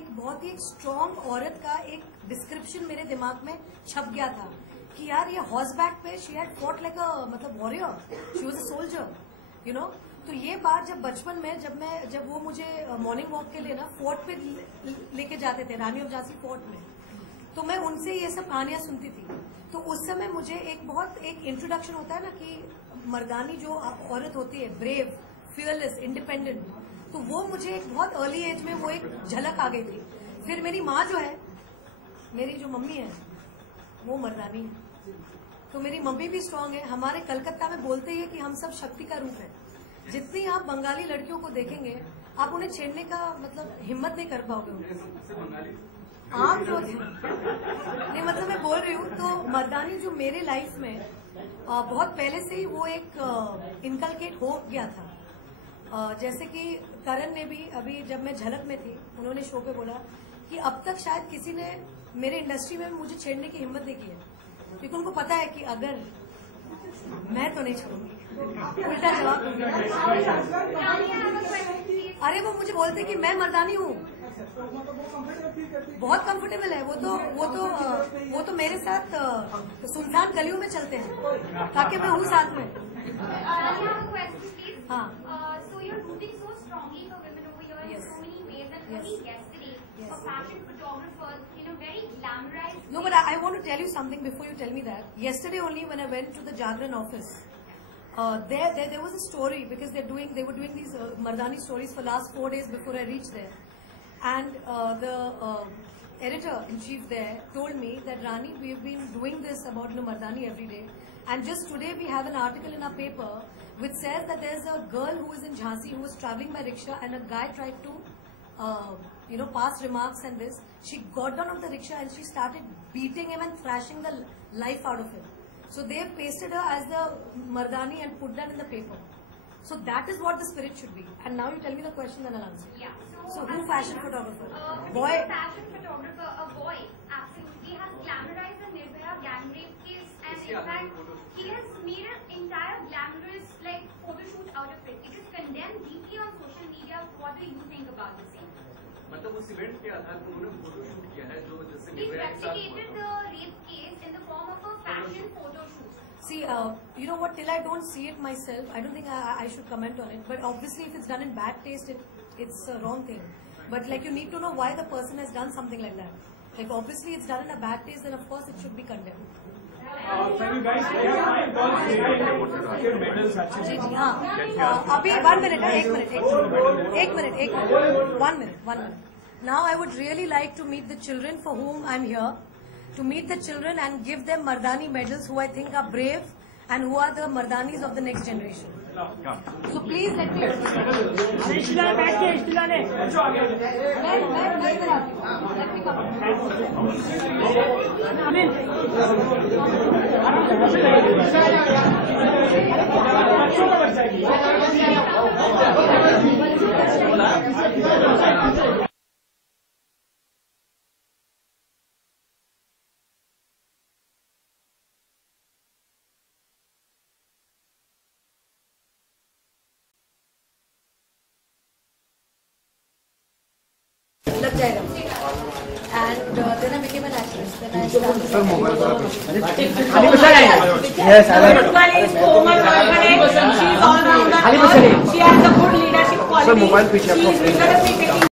एक बहुत ही स्ट्रॉन्ग औरत का एक डिस्क्रिप्शन मेरे दिमाग में छप गया था कि यार ये हॉर्स बैक पे she had fought like a मतलब warrior, she was a soldier, you know. तो ये बात जब बचपन में जब वो मुझे मॉर्निंग वॉक के लिए ना फोर्ट पे लेके जाते थे, रानी ऑफ झांसी फोर्ट में, तो मैं उनसे ये सब कहानियां सुनती थी। तो उस समय मुझे एक इंट्रोडक्शन होता है ना कि मर्दानी जो औरत होती है, ब्रेव, फियरलेस, इंडिपेंडेंट, तो वो मुझे एक बहुत अर्ली एज में वो एक झलक आ गई थी। फिर मेरी माँ जो है, मेरी जो मम्मी है, वो मर्दानी है, तो मेरी मम्मी भी स्ट्रांग है। हमारे कलकत्ता में बोलते ही है कि हम सब शक्ति का रूप है। जितनी आप बंगाली लड़कियों को देखेंगे, आप उन्हें छेड़ने का मतलब हिम्मत नहीं कर पाओगे। आप जो नहीं, मतलब मैं बोल रही हूँ, तो मर्दानी जो मेरे लाइफ में बहुत पहले से ही वो एक इनकलकेट हो गया था। जैसे कि करण ने भी अभी जब मैं झलक में थी, उन्होंने शो पे बोला कि अब तक शायद किसी ने मेरे इंडस्ट्री में मुझे छेड़ने की हिम्मत नहीं की है, क्योंकि उनको पता है कि अगर मैं तो नहीं छोड़ूंगी, उल्टा जवाब दूंगी। अरे वो मुझे बोलते कि मैं मर्दानी हूँ, बहुत कंफर्टेबल है। वो तो मेरे साथ सुल्तान गलियों में चलते हैं ताकि मैं हूँ साथ में। हाँ। No, but I want to tell you something before you tell me that. Yesterday only, when I went to the Jagran office, there was a story, because they were doing these Mardani stories for last 4 days before I reached there, and the editor-in-chief there told me that Rani, we've been doing this about Mardani every day, and just today we have an article in our paper which says that there's a girl who is in Jhansi who was traveling by rickshaw, and a guy tried to pass remarks and this. She got down of the rickshaw and she started beating him and thrashing the life out of him. So they pasted her as the Mardani and put that in the paper. So that is what the spirit should be. And now you tell me the question, then I'll answer. Yeah. So who fashion photographer? Boy. Fashion photographer, a boy, absolutely has glamorized the Nirbhaya gang rape case, and in fact, he has made an entire glamorous photo shoot out of it. It is condemned deeply on social media. What do you think about the same? मतलब वो event क्या था, तो उन्होंने photo shoot किया है जो जैसे He replicated the rape case in the form of a fashion photo shoot. See, you know what, till I don't see it myself, I don't think I should comment on it. But obviously if it's done in bad taste, it's a wrong thing. But you need to know why the person has done something like that. Obviously it's done in a bad taste, then of course it should be condemned. Can you guys have time for medals actually? जी हाँ, अभी 1 minute, एक minute, 1 minute. Now I would really like to meet the children for whom I'm here, to meet the children and give them Mardani medals who I think are brave and who are the Mardanis of the next generation. So please let me. लग जाएगा. And then I became an actress. Then I started. Sir, mobile Yes, I like. She has a good leadership quality. Sir, mobile picture.